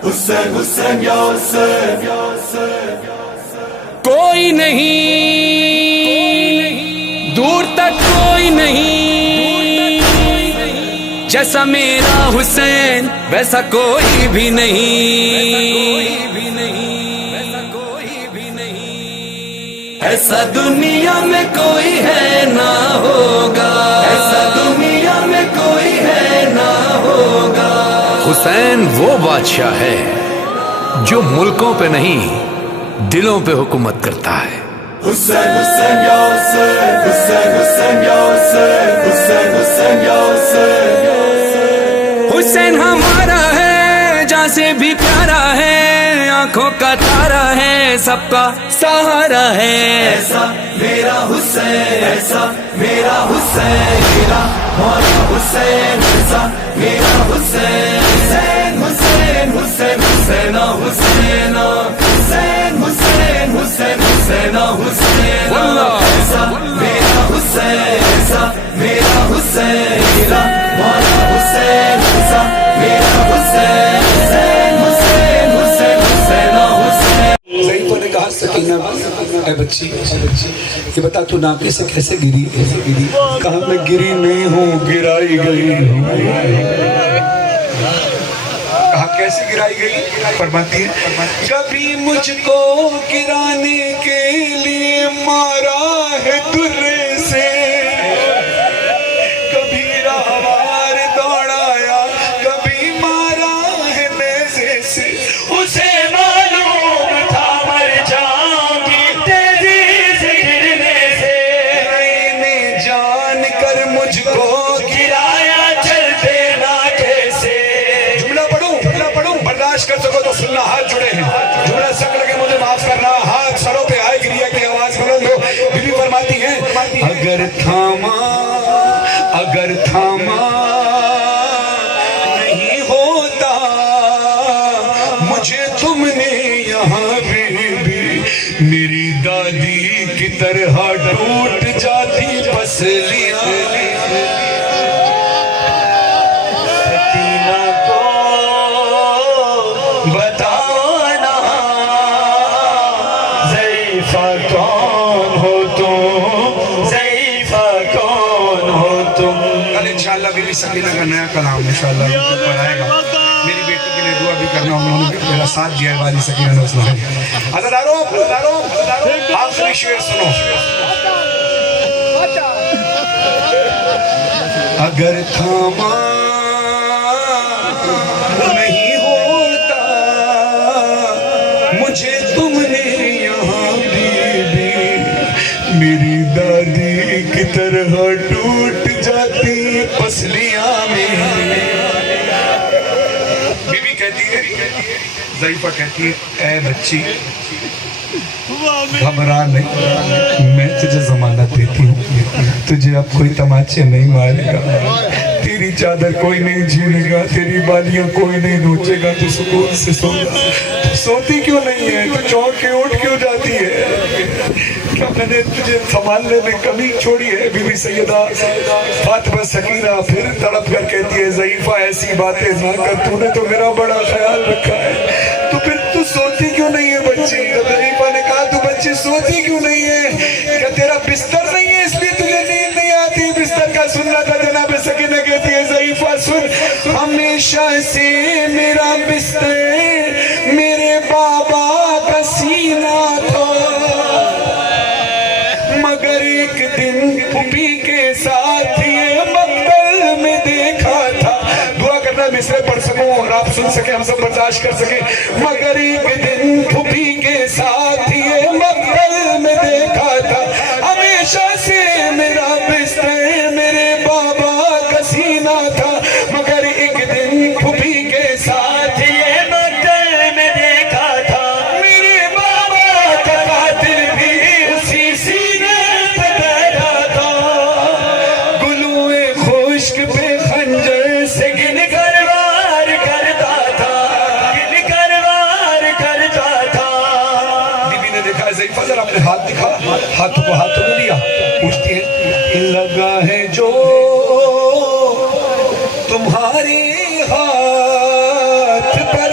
حسین حسین یا حسین کوئی نہیں دور تک کوئی نہیں جیسا میرا حسین ویسا کوئی بھی نہیں ایسا دنیا میں کوئی ہے نہ ہوگا ایسا دنیا میں کوئی ہے نہ ہوگا حسین وہ بادشاہ ہے جو ملکوں پہ نہیں دلوں پہ حکومت کرتا ہے حسین حسین یا حسین حسین حسین یا حسین حسین حسین یا حسین حسین ہمارا ہے جہاں سے بھی پیارا ہے آنکھوں کا تارا ہے سب کا سہارا ہے ایسا میرا حسین ایسا میرا حسین میرا مولا حسین ایسا میرا حسین حسین حسین حسین حسین حسین حسین حسین حسین حسین حسین ایسا میرا حسین ایسا میرا حسین میرا مولا حسین ایسا میرا حسین حسین حسین حسین حسین حسین ضعیفہ نے کہا سکینہ اے بچی یہ بتا تو ناکے سے کیسے گری کہا میں گری نہیں ہوں گرائی گئی ہوں کہا کیسے گرائی گئی فرماتی ہے کبھی مجھ کو گرانے کے لیے مارا ہے درے سے کبھی راہوار دوڑایا کبھی مارا ہے نیزے سے اسے معلوم تھا مر جاؤں گی تیزی سے گرنے سے میں نے جان کر مجھ کو گرایا چلتے ناکے سے جملہ پڑھوں برداشت کر سکو تو سننا ہاتھ جڑے ہیں جملہ سک لگے مجھے معاف کرنا ہاتھ سروں پہ آئے گریا کی آواز بلند ہو بی بی فرماتی ہیں اگر تھاما نہیں ہوتا مجھے تم نے یہاں بھی میری دادی کی طرح ٹوٹ جاتی پسلیاں سکینہ کو بتانا ضعیفہ کون ہو تم ضعیفہ کون ہو تم کل انشاءاللہ بی بی سکینہ کا نیا کلام انشاءاللہ پڑھائے گا میری بیٹی کے لیے دعا بھی کرنا انہوں نے میرا ساتھ دیا ہے والی سکینہ نے اسلام عزاداروں آخری شعر سنو اگر تھاما نہیں ہوتا مجھے تم نے یہاں بھی میری دادی کی طرح ٹوٹ جاتی پسلیاں میں بی بی کہتی ہے ضعیفہ کہتی ہے اے بچی گھبرا نہیں میں تجھے ضمانت دیتی ہوں تجھے اب کوئی تماچے نہیں مارے گا تیری چادر کوئی نہیں جھیلے گا تیری بالیاں کوئی نہیں نوچے گا تو سکون سے سو گا تو سوتی کیوں نہیں ہے تو چونک کے اٹھ کیوں جاتی ہے کیا میں نے تجھے سنبھالنے میں کمی چھوڑی ہے بی بی سیدہ فاطمہ سکینہ پھر تڑپ کر کہتی ہے ضعیفہ ایسی باتیں نہ کر تو نے تو میرا بڑا خیال رکھا ہے تو پھر تو سوتی کیوں نہیں ہے بچی ضعیفہ نے کہا تو بچی سوتی کیوں نہیں ہے کیا تیرا بستر نہیں ہے اس لیے تجھے نیند نہیں آتی بستر کا سننا تھا جناب سکینہ کہتی ہے ضعیفہ سن ہمیشہ سے میرا بستر میرے بابا کا سینہ تھا مگر ایک دن پھوپھی کے ساتھ یہ مقتل میں دیکھا تھا دعا کرنا مصرے پڑھ سکوں اور آپ سن سکیں ہم سب برداشت کر سکیں مگر ایک دن پھوپھی کے ساتھ یہ مقتل میں دیکھا تھا ہمیشہ سے میرا بستر میرے بابا کا سینہ تھا مگر ایک دن پھوپھی کے ساتھ یہ مقتل میں دیکھا تھا میرے بابا کا قاتل بھی اسی سینے پہ بیٹھا تھا گلوئے خشک پہ خنجر سے گن کر وار کرتا تھا بی بی نے دیکھا ضعیفہ ذرا اپنے ہاتھ دکھا ہاتھوں کو ہاتھوں میں لیا پوچھتی ہے لگا ہے جو تمہارے ہاتھ پر